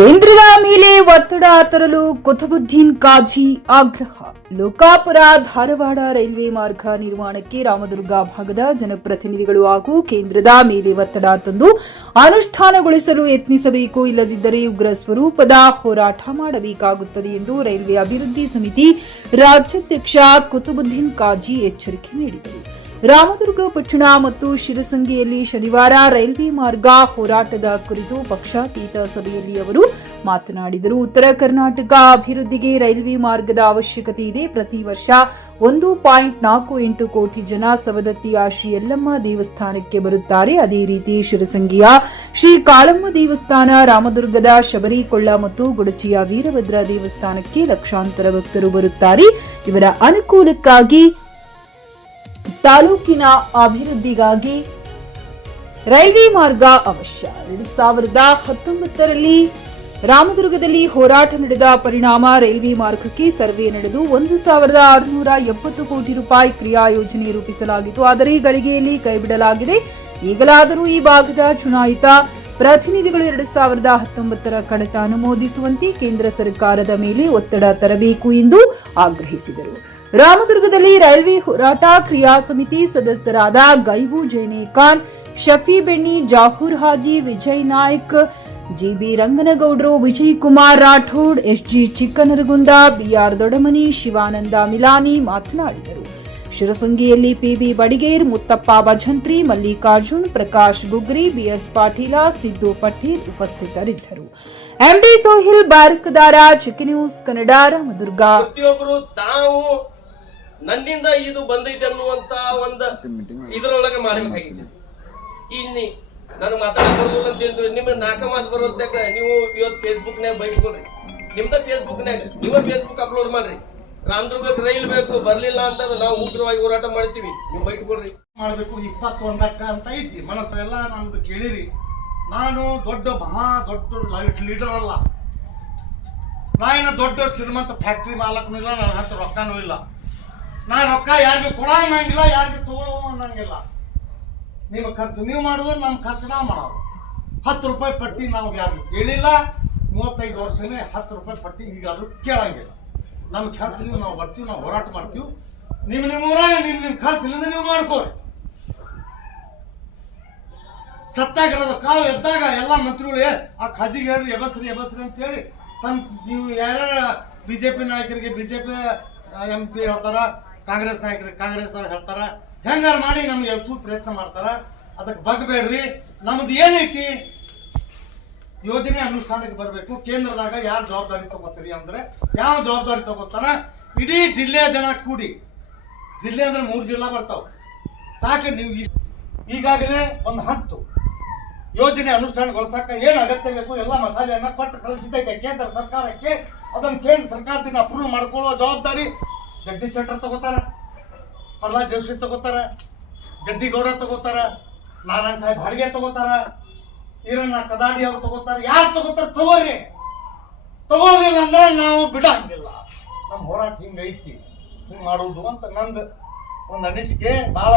ಕೇಂದ್ರದ ಮೇಲೆ ಒತ್ತಡ ತರಲು ಕುತುಬುದ್ದೀನ್ ಕಾಜಿ ಆಗ್ರಹ. ಲೋಕಾಪುರ ಧಾರವಾಡ ರೈಲ್ವೆ ಮಾರ್ಗ ನಿರ್ಮಾಣಕ್ಕೆ ರಾಮದುರ್ಗ ಭಾಗದ ಜನಪ್ರತಿನಿಧಿಗಳು ಹಾಗೂ ಕೇಂದ್ರದ ಮೇಲೆ ಒತ್ತಡ ತಂದು ಅನುಷ್ಠಾನಗೊಳಿಸಲು ಯತ್ನಿಸಬೇಕು, ಇಲ್ಲದಿದ್ದರೆ ಉಗ್ರ ಸ್ವರೂಪದ ಹೋರಾಟ ಮಾಡಬೇಕಾಗುತ್ತದೆ ಎಂದು ರೈಲ್ವೆ ಅಭಿವೃದ್ಧಿ ಸಮಿತಿ ರಾಜ್ಯಾಧ್ಯಕ್ಷ ಕುತುಬುದ್ದೀನ್ ಕಾಜಿ ಎಚ್ಚರಿಕೆ ನೀಡಿದರು. ರಾಮದುರ್ಗ ಪಟ್ಟಣ ಮತ್ತು ಶಿರಸಂಗಿಯಲ್ಲಿ ಶನಿವಾರ ರೈಲ್ವೆ ಮಾರ್ಗ ಹೋರಾಟದ ಕುರಿತು ಪಕ್ಷಾತೀತ ಸಭೆಯಲ್ಲಿ ಅವರು ಮಾತನಾಡಿದರು. ಉತ್ತರ ಕರ್ನಾಟಕ ಅಭಿವೃದ್ಧಿಗೆ ರೈಲ್ವೆ ಮಾರ್ಗದ ಅವಶ್ಯಕತೆ ಇದೆ. ಪ್ರತಿ ವರ್ಷ 1.48 ಕೋಟಿ ಜನ ಸವದತ್ತಿಯ ಶ್ರೀ ಯಲ್ಲಮ್ಮ ದೇವಸ್ಥಾನಕ್ಕೆ ಬರುತ್ತಾರೆ. ಅದೇ ರೀತಿ ಶಿರಸಂಗಿಯ ಶ್ರೀ ಕಾಳಮ್ಮ ದೇವಸ್ಥಾನ, ರಾಮದುರ್ಗದ ಶಬರಿಕೊಳ್ಳ ಮತ್ತು ಗುಡಚಿಯ ವೀರಭದ್ರ ದೇವಸ್ಥಾನಕ್ಕೆ ಲಕ್ಷಾಂತರ ಭಕ್ತರು ಬರುತ್ತಾರೆ. ಇವರ ಅನುಕೂಲಕ್ಕಾಗಿ ತಾಲೂಕಿನ ಅಭಿವೃದ್ಧಿಗಾಗಿ ರೈಲ್ವೆ ಮಾರ್ಗ ಅವಶ್ಯ. 2019ರಲ್ಲಿ ರಾಮದುರ್ಗದಲ್ಲಿ ಹೋರಾಟ ನಡೆದ ಪರಿಣಾಮ ರೈಲ್ವೆ ಮಾರ್ಗಕ್ಕೆ ಸರ್ವೆ ನಡೆದು 1,670 ಕೋಟಿ ರೂಪಾಯಿ ಕ್ರಿಯಾ ಯೋಜನೆ ರೂಪಿಸಲಾಗಿತ್ತು. ಆದರೆ ಗಳಿಗೆಯಲ್ಲಿ ಕೈಬಿಡಲಾಗಿದೆ. ಈಗಲಾದರೂ ಈ ಭಾಗದ ಚುನಾಯಿತ ಪ್ರತಿನಿಧಿಗಳು 2019ರ ಕಡತ ಅನುಮೋದಿಸುವಂತೆ ಕೇಂದ್ರ ಸರ್ಕಾರದ ಮೇಲೆ ಒತ್ತಡ ತರಬೇಕು ಎಂದು ಆಗ್ರಹಿಸಿದರು. ರಾಮದುರ್ಗದಲ್ಲಿ ರೈಲ್ವೆ ಹೋರಾಟ ಕ್ರಿಯಾ ಸಮಿತಿ ಸದಸ್ಯರಾದ ಗೈಬು ಜೈನೇಖಾನ್, ಶಫಿ ಬೆಣ್ಣಿ, ಜಾಹೂರ್ ಹಾಜಿ, ವಿಜಯ್ ನಾಯ್ಕ್, ಜಿಬಿ ರಂಗನಗೌಡರು, ವಿಜಯ್ ಕುಮಾರ್ ರಾಠೋಡ್, ಎಸ್ಜಿ ಚಿಕ್ಕನರಗುಂದ, ಬಿಆರ್ ದೊಡಮನಿ, ಶಿವಾನಂದ ಮಿಲಾನಿ ಮಾತನಾಡಿದರು. ಶಿರಸಂಗಿಯಲ್ಲಿ ಪಿಬಿ ಬಡಿಗೇರ್, ಮುತ್ತಪ್ಪ ಭಜಂತ್ರಿ, ಮಲ್ಲಿಕಾರ್ಜುನ್, ಪ್ರಕಾಶ್ ಗುಗ್ರಿ, ಬಿಎಸ್ ಪಾಟೀಲ, ಸಿದ್ದು ಪಟೇಲ್ ಉಪಸ್ಥಿತರಿದ್ದರು. ಎಂಡಿ ಸೋಹಿಲ್ ಬಾರಕದಾರ, ಚಿಕ್ಕ ನ್ಯೂಸ್ ಕನ್ನಡ, ರಾಮದುರ್ಗ. ಪ್ರತಿಯೊಬ್ಬರು ತಾವು ನನ್ನಿಂದ ಇದು ಬಂದೈತೆ ಅನ್ನುವಂತ ಒಂದು ಇದರೊಳಗೆ ಮಾಡಬೇಕಾಗಿದೆ. ಇಲ್ಲಿ ನಾನು ಮಾತಾಡಕ್ ಬರೋದಿಲ್ಲ ಅಂತ ನಿಮ್ಮ ನಾಲ್ಕ ಮಾತು ಬರೋದಾಗ ನೀವು ಇವತ್ತು ಫೇಸ್ಬುಕ್ನಾಗ ಬೈಟ್ಕೊಡ್ರಿ. ನಿಮ್ದ ಫೇಸ್ಬುಕ್ನಾಗ ನೀವೇ ಫೇಸ್ಬುಕ್ ಅಪ್ಲೋಡ್ ಮಾಡ್ರಿ. ರಾಮದುರ್ಗಕ್ಕೆ ರೈಲ್ ಬೇಕು, ಬರ್ಲಿಲ್ಲ ಅಂತ ನಾವು ಉಗ್ರವಾಗಿ ಹೋರಾಟ ಮಾಡ್ತೀವಿ, ನೀವು ಬೈಟ್ಕೊಡ್ರಿ. ಮಾಡಬೇಕು 21ಕ್ಕೆ ಅಂತ ಐತಿ ಮನಸ್ಸು ಎಲ್ಲ ನಮ್ದು ಕೇಳಿರಿ. ನಾನು ಮಹಾ ದೊಡ್ಡ ಲೀಡರ್ ಅಲ್ಲ. ನಾನು ದೊಡ್ಡ ಶ್ರೀಮಂತ ಫ್ಯಾಕ್ಟ್ರಿ ಮಾಲಕನೂ ಇಲ್ಲ, ನನ್ನ ಹತ್ರ ರೊಕ್ಕನೂ ಇಲ್ಲ. ನಾ ರೊಕ್ಕ ಯಾರಿಗೂ ಕೊಡ ಅನ್ನಂಗಿಲ್ಲ, ಯಾರಿಗೂ ತಗೊಳ್ಳೋ ಅನ್ನಂಗಿಲ್ಲ. ನಿಮ್ಮ ಖರ್ಚು ನೀವು ಮಾಡೋದು, ನಮ್ಮ ಖರ್ಚು ನಾವು ಮಾಡೋದು. 10 ರೂಪಾಯಿ ಪಟ್ಟಿ ನಾವು ಯಾರಿಗೂ ಕೇಳಿಲ್ಲ. 35 ವರ್ಷನೇ 10 ರೂಪಾಯಿ ಪಟ್ಟಿ ಈಗಾದ್ರೂ ಕೇಳಂಗಿಲ್ಲ. ನಮ್ಮ ಖರ್ಚಿನಿಂದ ನಾವು ಬರ್ತೀವಿ, ನಾವು ಹೋರಾಟ ಮಾಡ್ತೀವಿ. ನಿಮ್ಮ ಊರಾಗ ನಿಮ್ಮ ಖರ್ಚಿನಿಂದ ನೀವು ಮಾಡ್ಕೋರಿ. ಸತ್ಯಾಗ್ರಹದ ಕಾವು ಎದ್ದಾಗ ಎಲ್ಲ ಮಂತ್ರಿಗಳು ಆ ಖಾಜಿಗೆ ಹೇಳ್ರಿ ಎಬಸ್ರಿ ಅಂತ ಹೇಳಿ ನೀವು ಯಾರ್ಯಾರ ಬಿಜೆಪಿ ನಾಯಕರಿಗೆ ಬಿಜೆಪಿ MP ಹೇಳ್ತಾರ, ಕಾಂಗ್ರೆಸ್ ನಾಯಕರಿಗೆ ಕಾಂಗ್ರೆಸ್ ಹೇಳ್ತಾರ, ಹೆಂಗಾರ ಮಾಡಿ ನಮ್ಗೆ ಎಲ್ಸೂ ಪ್ರಯತ್ನ ಮಾಡ್ತಾರ. ಅದಕ್ಕೆ ಬಗ್ಬೇಡ್ರಿ. ನಮ್ದು ಏನೈತಿ ಯೋಜನೆ ಅನುಷ್ಠಾನಕ್ಕೆ ಬರಬೇಕು. ಕೇಂದ್ರದಾಗ ಯಾರು ಜವಾಬ್ದಾರಿ ತಗೋತೀರಿ ಅಂದ್ರೆ ಯಾವ ಜವಾಬ್ದಾರಿ ತಗೋತಾರ? ಇಡೀ ಜಿಲ್ಲೆಯ ಜನ ಕೂಡಿ, ಜಿಲ್ಲೆ ಅಂದ್ರೆ 3 ಜಿಲ್ಲಾ ಬರ್ತಾವ ಸಾಕು. ನೀವು ಈಗಾಗಲೇ ಒಂದು ಹಂತು ಯೋಜನೆ ಅನುಷ್ಠಾನಗೊಳಿಸಾಕ ಏನು ಅಗತ್ಯ ಬೇಕು ಎಲ್ಲ ಮಸಾಲೆಯನ್ನ ಕೊಟ್ಟು ಕಳಿಸಿದ್ದಕ್ಕೆ ಕೇಂದ್ರ ಸರ್ಕಾರಕ್ಕೆ. ಅದನ್ನು ಕೇಂದ್ರ ಸರ್ಕಾರದಿಂದ ಅಪ್ರೂವ್ ಮಾಡ್ಕೊಳ್ಳೋ ಜವಾಬ್ದಾರಿ ಜಗದೀಶ್ ಶೆಟ್ಟರ್ ತಗೋತಾರ, ಪ್ರಹ್ಲಾದ್ ಜೋಶಿ ತಗೋತಾರ, ಗದ್ದಿಗೌಡ ತಗೋತಾರ, ನಾರಾಯಣ ಸಾಹೇಬ್ ಹಾಡಿಗೆ ತಗೋತಾರ, ಈರಣ್ಣ ಕದಾಡಿ ಅವರು ತಗೋತಾರ. ಯಾರು ತಗೋತಾರ ತಗೋರಿ. ತಗೋಲಿಲ್ಲ ಅಂದ್ರೆ ನಾವು ಬಿಡಂಗಿಲ್ಲ. ನಮ್ಮ ಹೋರಾಟ ಹಿಂಗೈತಿ, ಹಿಂಗ್ ಮಾಡುವುದು ಅಂತ ನಂದು ಒಂದು ಅನಿಸಿಕೆ. ಬಹಳ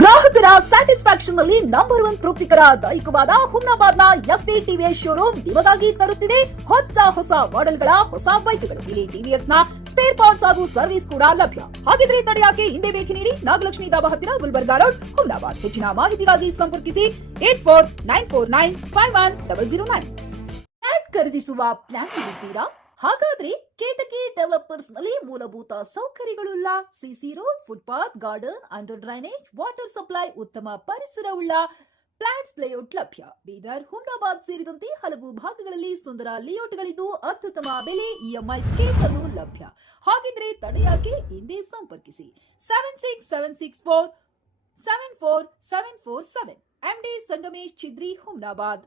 ಗ್ರಾಹಕರ ಸ್ಯಾಟಿಸ್ಫ್ಯಾಕ್ಷನ್ ನಲ್ಲಿ ನಂಬರ್ 1 ತೃಪ್ತಿಕರ ದೈಹಿಕವಾದ ಹುಮ್ನಾಬಾದ್ನ ಎಸ್ವಿ ಟಿವಿಎಸ್ ಶೋರೂಮ್ ನಿಮಗಾಗಿ ತರುತ್ತಿದೆ ಹೊಸ ಮಾಡೆಲ್ಗಳ ಹೊಸ ಬೈಕ್ಗಳು. ಇಲ್ಲಿ ಟಿವಿಎಸ್ ನ ಸ್ಪೇರ್ ಪಾರ್ಟ್ಸ್ ಹಾಗೂ ಸರ್ವಿಸ್ ಕೂಡ ಲಭ್ಯ. ಹಾಗಿದ್ರೆ ತಡೆಯಾಕೆ ಹಿಂದೆ ಭೇಟಿ ನೀಡಿ. ನಾಗಲಕ್ಷ್ಮಿ ದಾಬಾ ಹತ್ತಿರ, ಗುಲ್ಬರ್ಗಾ ರೋಡ್, ಹುಮ್ನಾಬಾದ್. ಹೆಚ್ಚಿನ ಮಾಹಿತಿಗಾಗಿ ಸಂಪರ್ಕಿಸಿ 8494951009. ಫ್ಲಾಟ್ ಖರೀದಿಸುವ ಪ್ಲಾನ್ ಇದ್ದೀರಾ? ಹಾಗಾದ್ರೆ ಕೇತಕಿ ಡೆವಲಪರ್ಸ್ ನಲ್ಲಿ ಮೂಲಭೂತ ಸೌಕರ್ಯಗಳುಳ್ಳ CC road, footpath, garden, under drainage, water supply, ಉತ್ತಮ ಪರಿಸರವುಳ್ಳ ಫ್ಲಾಟ್ಸ್ ಲೇಔಟ್ ಲಭ್ಯ. ಬೀದರ್, ಹುಮ್ನಾಬಾದ್ ಸೇರಿದಂತೆ ಹಲವು ಭಾಗಗಳಲ್ಲಿ ಸುಂದರ ಲೇಔಟ್ಗಳಿದ್ದು ಅತ್ಯುತ್ತಮ ಬೆಲೆ, ಇಎಂಐ ಸ್ಕೀಮ್ ಅನ್ನು ಲಭ್ಯ. ಹಾಗಿದ್ರೆ ತಡೆಯಾಕೆ ಹಿಂದೆ ಸಂಪರ್ಕಿಸಿ 7676474747. MD ಸಂಗಮೇಶ್ ಚಿದ್ರಿ, ಹುಮ್ನಾಬಾದ್.